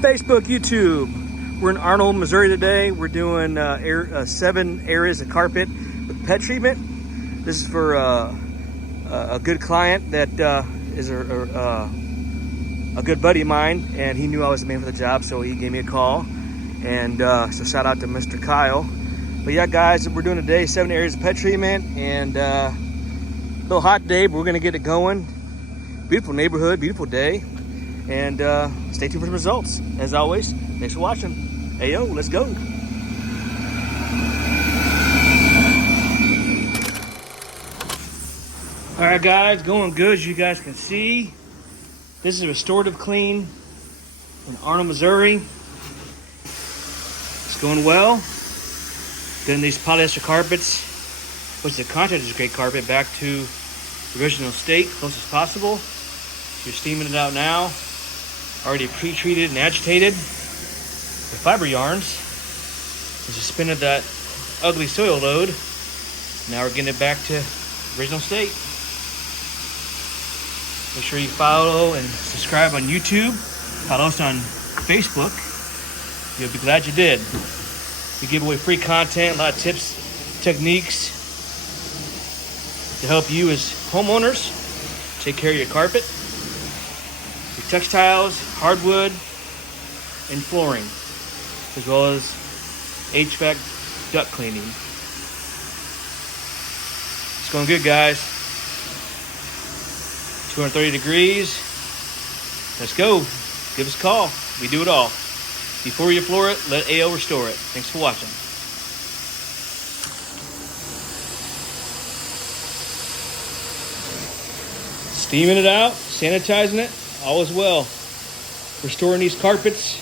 Facebook, YouTube. We're in Arnold, Missouri today. We're doing 7 areas of carpet with pet treatment. This is for a good client that is a good buddy of mine, and he knew I was the man for the job, so he gave me a call. And so shout out to Mr. Kyle. But yeah, guys, we're doing today 7 areas of pet treatment, and a little hot day, but we're gonna get it going. Beautiful neighborhood, beautiful day, and stay tuned for the results. As always, thanks for watching. Hey yo, let's go. All right, guys, going good as you guys can see. This is a restorative clean in Arnold, Missouri. It's going well. Getting these polyester carpets, which the contractor's grade carpet, back to the original state, close as possible. So you're steaming it out now. Already pre-treated and agitated with fiber yarns. As you spin it that ugly soil load, now we're getting it back to original state. Make sure you follow and subscribe on YouTube. Follow us on Facebook. You'll be glad you did. We give away free content, a lot of tips, techniques to help you as homeowners take care of your carpet, your textiles, hardwood, and flooring, as well as HVAC duct cleaning. It's going good, guys. 230 degrees. Let's go. Give us a call. We do it all. Before you floor it, let AO restore it. Thanks for watching. Steaming it out, sanitizing it, all is well. Restoring these carpets.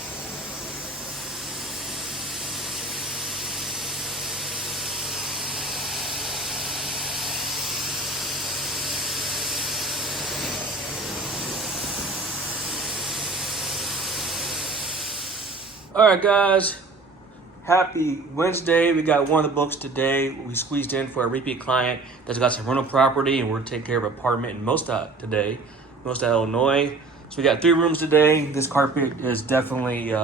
All right, guys, happy Wednesday. We got one of the books today we squeezed in for a repeat client that's got some rental property, and we're taking care of an apartment in Mostat today, Mostat, Illinois. So we got 3 rooms today. This carpet is definitely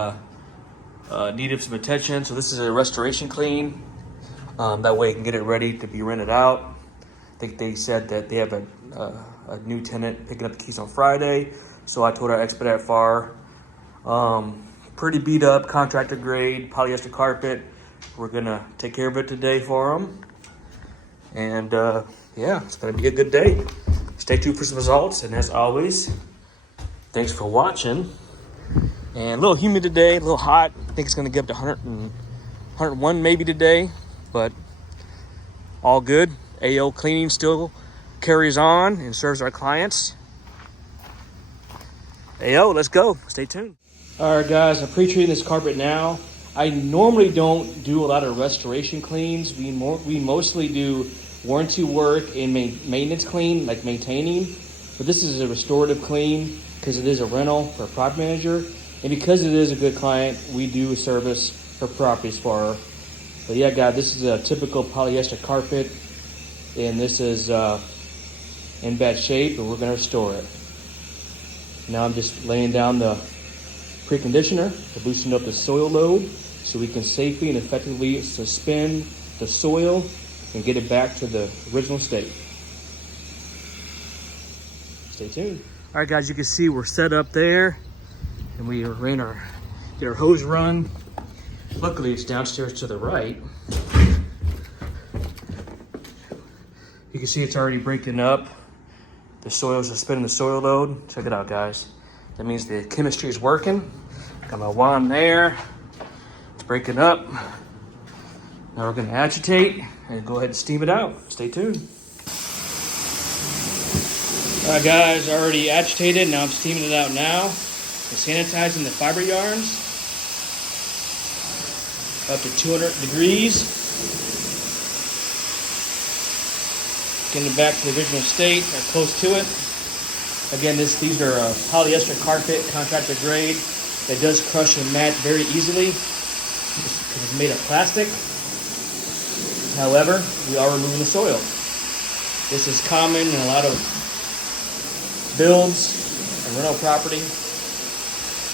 needed some attention. So this is a restoration clean. That way you can get it ready to be rented out. I think they said that they have a new tenant picking up the keys on Friday. So I told her expedite far. Pretty beat up, contractor grade, polyester carpet. We're gonna take care of it today for them. And yeah, it's gonna be a good day. Stay tuned for some results. And as always, thanks for watching. And a little humid today, a little hot. I think it's gonna get up to 101 maybe today, but all good. AO cleaning still carries on and serves our clients. AO, let's go. Stay tuned. All right, guys, I'm pre-treating this carpet now. I normally don't do a lot of restoration cleans. We mostly do warranty work and maintenance clean, like maintaining. But this is a restorative clean because it is a rental for a property manager. And because it is a good client, we do a service for properties for her. But yeah, guys, this is a typical polyester carpet. And this is in bad shape, and we're gonna restore it. Now I'm just laying down the preconditioner to loosen up the soil load so we can safely and effectively suspend the soil and get it back to the original state. Stay tuned. All right, guys, you can see we're set up there, and we ran our hose run. Luckily, it's downstairs to the right. You can see it's already breaking up. The soil's suspending the soil load. Check it out, guys. That means the chemistry is working. Got my wand there. It's breaking up. Now we're gonna agitate and go ahead and steam it out. Stay tuned. All right, guys, already agitated. Now I'm steaming it out now. I'm sanitizing the fiber yarns up to 200 degrees. Getting it back to the original state or close to it. Again, these are polyester carpet, contractor grade. That does crush and mat very easily because it's made of plastic. However, we are removing the soil. This is common in a lot of builds and rental property.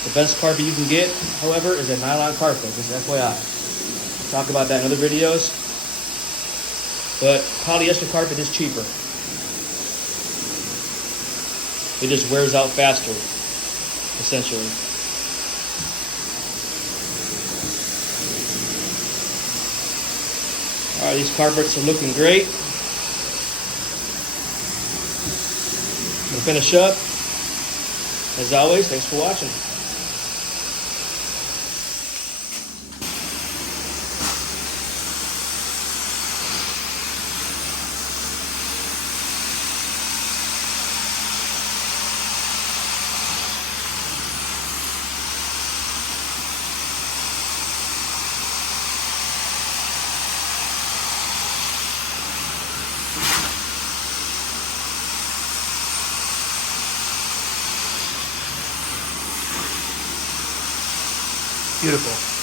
The best carpet you can get, however, is a nylon carpet, just FYI. I'll talk about that in other videos. But polyester carpet is cheaper. It just wears out faster, essentially. All right, these carpets are looking great. I'm gonna finish up. As always, thanks for watching. Beautiful.